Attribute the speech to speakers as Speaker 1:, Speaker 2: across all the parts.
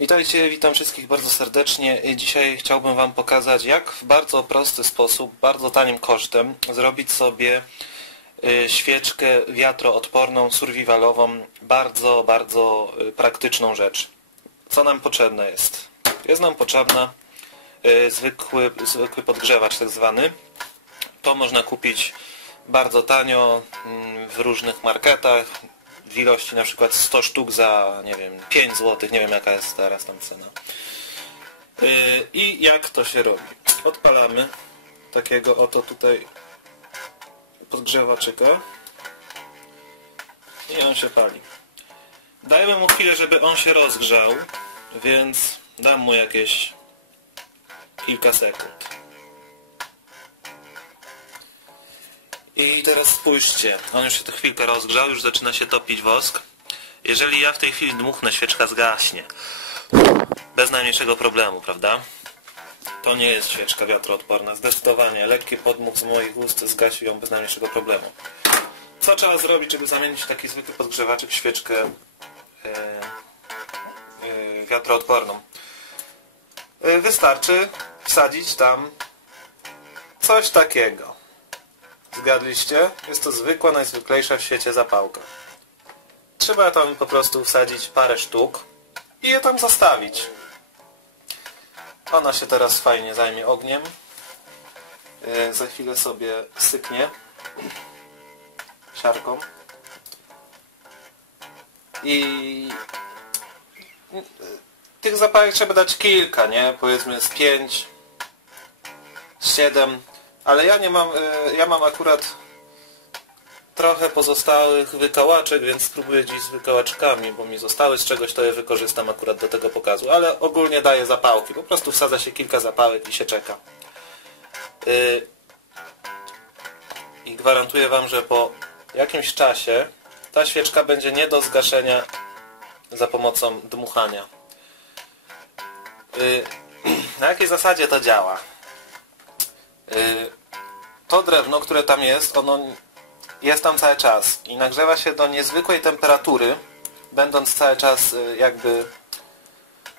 Speaker 1: Witajcie, witam wszystkich bardzo serdecznie. Dzisiaj chciałbym Wam pokazać, jak w bardzo prosty sposób, bardzo tanim kosztem zrobić sobie y, świeczkę wiatroodporną, survivalową, bardzo, bardzo y, praktyczną rzecz. Co nam potrzebne jest? Jest nam potrzebna y, zwykły, zwykły podgrzewacz tak zwany. To można kupić bardzo tanio mm, w różnych marketach, w ilości na przykład 100 sztuk za, nie wiem, 5 zł, nie wiem jaka jest teraz tam cena. Yy, I jak to się robi? Odpalamy takiego oto tutaj podgrzewaczyka i on się pali. Dajmy mu chwilę, żeby on się rozgrzał, więc dam mu jakieś kilka sekund. I teraz spójrzcie, on już się to chwilkę rozgrzał, już zaczyna się topić wosk. Jeżeli ja w tej chwili dmuchnę, świeczka zgaśnie. Bez najmniejszego problemu, prawda? To nie jest świeczka wiatroodporna. Zdecydowanie lekki podmuch z moich ust zgasił ją bez najmniejszego problemu. Co trzeba zrobić, żeby zamienić taki zwykły podgrzewaczek w świeczkę yy, yy, wiatroodporną? Yy, wystarczy wsadzić tam coś takiego. Zgadliście? Jest to zwykła, najzwyklejsza w świecie zapałka. Trzeba tam po prostu wsadzić parę sztuk i je tam zostawić. Ona się teraz fajnie zajmie ogniem. Yy, za chwilę sobie syknie siarką. I tych zapałek trzeba dać kilka, nie? Powiedzmy z pięć, siedem ale ja nie mam, e, ja mam akurat trochę pozostałych wykałaczek, więc spróbuję dziś z wykałaczkami, bo mi zostały z czegoś, to je wykorzystam akurat do tego pokazu. Ale ogólnie daję zapałki. Po prostu wsadza się kilka zapałek i się czeka. E, I gwarantuję Wam, że po jakimś czasie ta świeczka będzie nie do zgaszenia za pomocą dmuchania. E, na jakiej zasadzie to działa? Y, to drewno, które tam jest, ono jest tam cały czas i nagrzewa się do niezwykłej temperatury, będąc cały czas y, jakby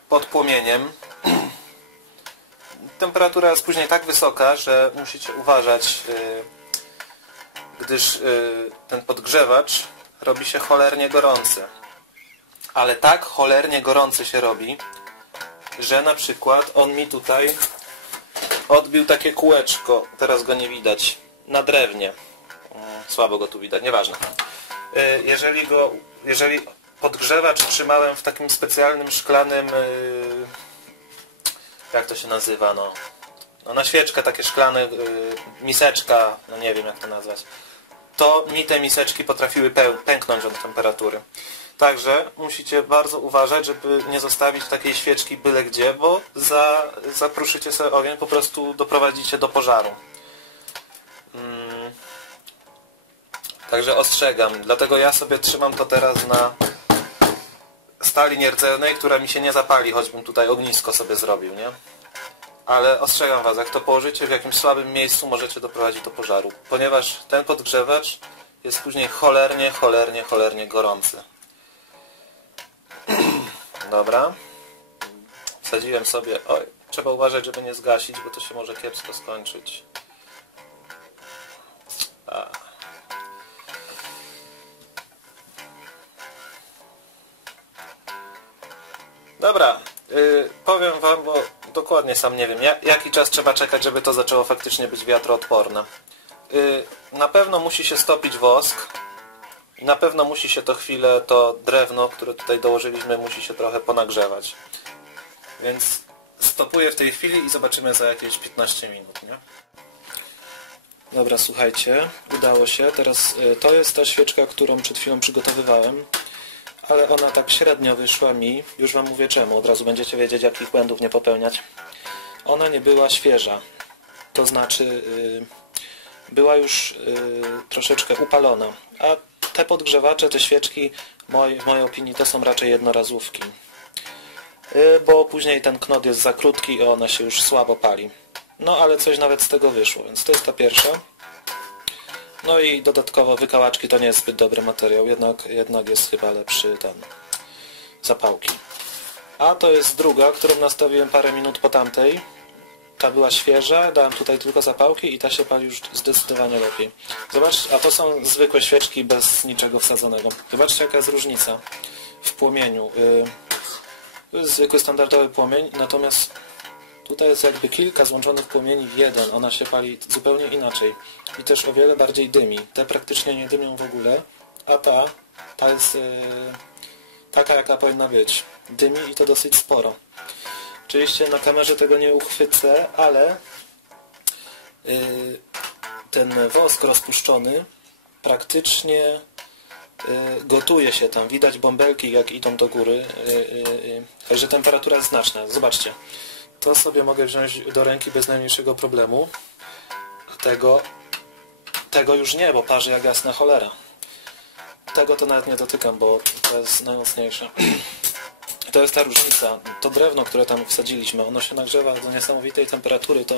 Speaker 1: pod płomieniem. Temperatura jest później tak wysoka, że musicie uważać, y, gdyż ten podgrzewacz robi się cholernie gorący. Ale tak cholernie gorący się robi, że na przykład on mi tutaj odbił takie kółeczko, teraz go nie widać, na drewnie. Mm, słabo go tu widać, nieważne. Y, jeżeli go, jeżeli podgrzewacz trzymałem w takim specjalnym szklanym, y, jak to się nazywa, no, no na świeczkę takie szklane, y, miseczka, no nie wiem jak to nazwać, to mi te miseczki potrafiły pęknąć od temperatury. Także musicie bardzo uważać, żeby nie zostawić takiej świeczki byle gdzie, bo za, zapruszycie sobie ogień, po prostu doprowadzicie do pożaru. Hmm. Także ostrzegam. Dlatego ja sobie trzymam to teraz na stali nierdzewnej, która mi się nie zapali, choćbym tutaj ognisko sobie zrobił, nie? Ale ostrzegam Was, jak to położycie w jakimś słabym miejscu, możecie doprowadzić do pożaru. Ponieważ ten podgrzewacz jest później cholernie, cholernie, cholernie gorący. Dobra. Wsadziłem sobie... Oj, trzeba uważać, żeby nie zgasić, bo to się może kiepsko skończyć. A. Dobra, yy, powiem Wam, bo dokładnie sam nie wiem, jaki czas trzeba czekać, żeby to zaczęło faktycznie być wiatroodporne. Yy, na pewno musi się stopić wosk, na pewno musi się to chwilę, to drewno, które tutaj dołożyliśmy, musi się trochę ponagrzewać. Więc stopuję w tej chwili i zobaczymy za jakieś 15 minut, nie? Dobra, słuchajcie, udało się. Teraz y, to jest ta świeczka, którą przed chwilą przygotowywałem, ale ona tak średnio wyszła mi. Już Wam mówię czemu, od razu będziecie wiedzieć, jakich błędów nie popełniać. Ona nie była świeża, to znaczy yy, była już yy, troszeczkę upalona, a te podgrzewacze, te świeczki moj, w mojej opinii to są raczej jednorazówki. Y, bo później ten knot jest za krótki i ona się już słabo pali. No ale coś nawet z tego wyszło, więc to jest ta pierwsza. No i dodatkowo wykałaczki to nie jest zbyt dobry materiał, jednak, jednak jest chyba lepszy ten zapałki. A to jest druga, którą nastawiłem parę minut po tamtej. Ta była świeża, dałem tutaj tylko zapałki i ta się pali już zdecydowanie lepiej. Zobaczcie, a to są zwykłe świeczki bez niczego wsadzonego. Zobaczcie jaka jest różnica w płomieniu. To jest zwykły, standardowy płomień, natomiast tutaj jest jakby kilka złączonych płomieni w jeden. Ona się pali zupełnie inaczej. I też o wiele bardziej dymi. Te praktycznie nie dymią w ogóle, a ta, ta jest yy, taka jaka powinna być. Dymi i to dosyć sporo. Oczywiście na kamerze tego nie uchwycę, ale yy, ten wosk rozpuszczony praktycznie yy, gotuje się tam. Widać bąbelki jak idą do góry. Yy, także temperatura jest znaczna. Zobaczcie. To sobie mogę wziąć do ręki bez najmniejszego problemu. Tego, tego już nie, bo parzy jak jasna cholera. Tego to nawet nie dotykam, bo to jest najmocniejsze. to jest ta różnica. To drewno, które tam wsadziliśmy, ono się nagrzewa do niesamowitej temperatury, to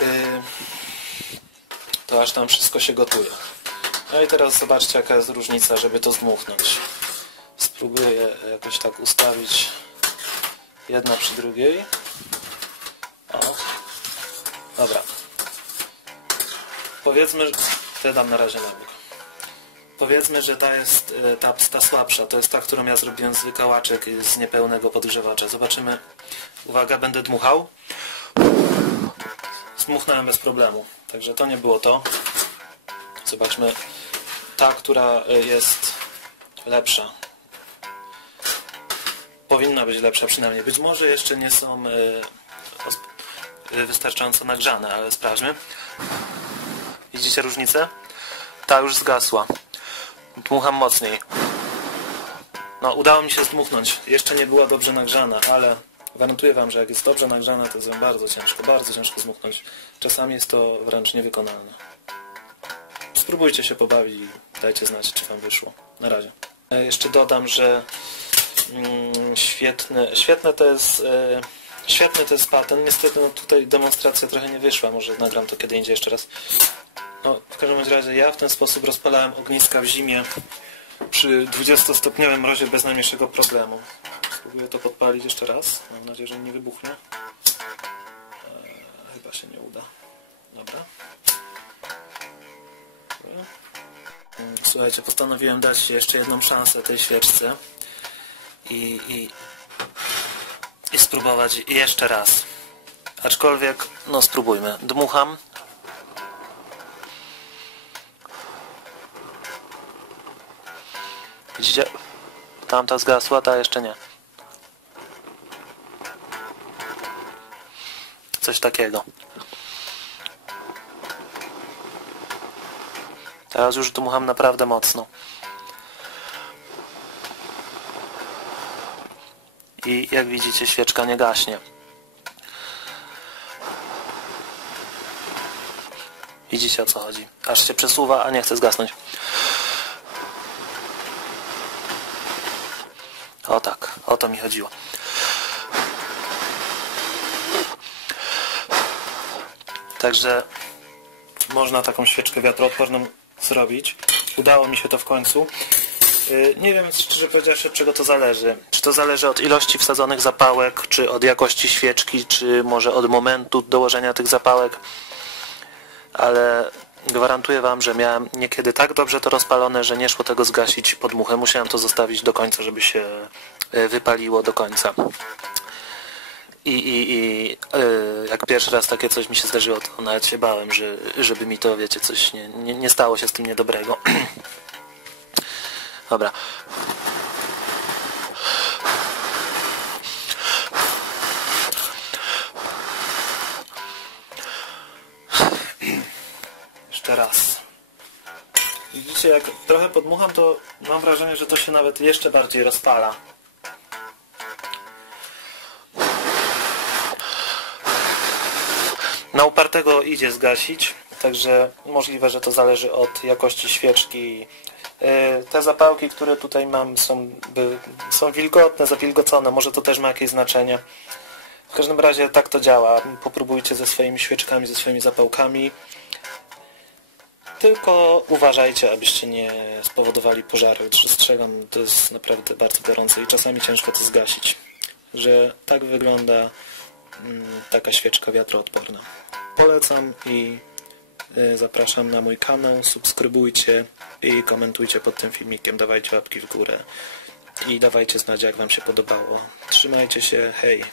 Speaker 1: yy, to aż tam wszystko się gotuje. No i teraz zobaczcie jaka jest różnica, żeby to zdmuchnąć. Spróbuję jakoś tak ustawić jedna przy drugiej. O. Dobra. Powiedzmy, te dam na razie na bok. Powiedzmy, że ta jest e, ta, ta słabsza. To jest ta, którą ja zrobiłem z wykałaczek z niepełnego podgrzewacza. Zobaczymy. Uwaga, będę dmuchał. Zdmuchnąłem bez problemu. Także to nie było to. Zobaczmy. Ta, która e, jest lepsza. Powinna być lepsza przynajmniej. Być może jeszcze nie są e, wystarczająco nagrzane, ale sprawdźmy. Widzicie różnicę? Ta już zgasła. Dmucham mocniej. No, udało mi się zdmuchnąć. Jeszcze nie była dobrze nagrzana, ale gwarantuję Wam, że jak jest dobrze nagrzana, to jest bardzo ciężko, bardzo ciężko zdmuchnąć. Czasami jest to wręcz niewykonalne. Spróbujcie się pobawić i dajcie znać, czy Wam wyszło. Na razie. E, jeszcze dodam, że mm, świetne, świetne to jest... E, świetny to jest patent. Niestety no, tutaj demonstracja trochę nie wyszła. Może nagram to kiedy indziej jeszcze raz. No, w każdym razie ja w ten sposób rozpalałem ogniska w zimie przy 20-stopniowym mrozie bez najmniejszego problemu. Spróbuję to podpalić jeszcze raz. Mam nadzieję, że nie wybuchnie. Eee, chyba się nie uda. Dobra. Słuchajcie, postanowiłem dać jeszcze jedną szansę tej świeczce i, i, i spróbować jeszcze raz. Aczkolwiek, no spróbujmy. Dmucham. Tamta zgasła, ta jeszcze nie. Coś takiego. Teraz już dmucham naprawdę mocno. I jak widzicie świeczka nie gaśnie. Widzicie o co chodzi. Aż się przesuwa, a nie chce zgasnąć. O tak, o to mi chodziło. Także można taką świeczkę wiatroodporną zrobić. Udało mi się to w końcu. Y, nie wiem, szczerze powiedziawszy, od czego to zależy. Czy to zależy od ilości wsadzonych zapałek, czy od jakości świeczki, czy może od momentu dołożenia tych zapałek. Ale Gwarantuję Wam, że miałem niekiedy tak dobrze to rozpalone, że nie szło tego zgasić podmuchem. Musiałem to zostawić do końca, żeby się e, wypaliło do końca. I, i, i yy, jak pierwszy raz takie coś mi się zdarzyło, to nawet się bałem, że, żeby mi to, wiecie, coś nie, nie, nie stało się z tym niedobrego. Dobra. Jeszcze raz. Widzicie, jak trochę podmucham, to mam wrażenie, że to się nawet jeszcze bardziej rozpala. Na upartego idzie zgasić, także możliwe, że to zależy od jakości świeczki. E, te zapałki, które tutaj mam są, są wilgotne, zawilgocone, może to też ma jakieś znaczenie. W każdym razie tak to działa. Popróbujcie ze swoimi świeczkami, ze swoimi zapałkami Tylko uważajcie, abyście nie spowodowali pożaru. Przestrzegam, to jest naprawdę bardzo gorące i czasami ciężko to zgasić. Że tak wygląda mm, taka świeczka wiatroodporna. Polecam i y, zapraszam na mój kanał, subskrybujcie i komentujcie pod tym filmikiem, dawajcie łapki w górę i dawajcie znać jak Wam się podobało. Trzymajcie się, hej!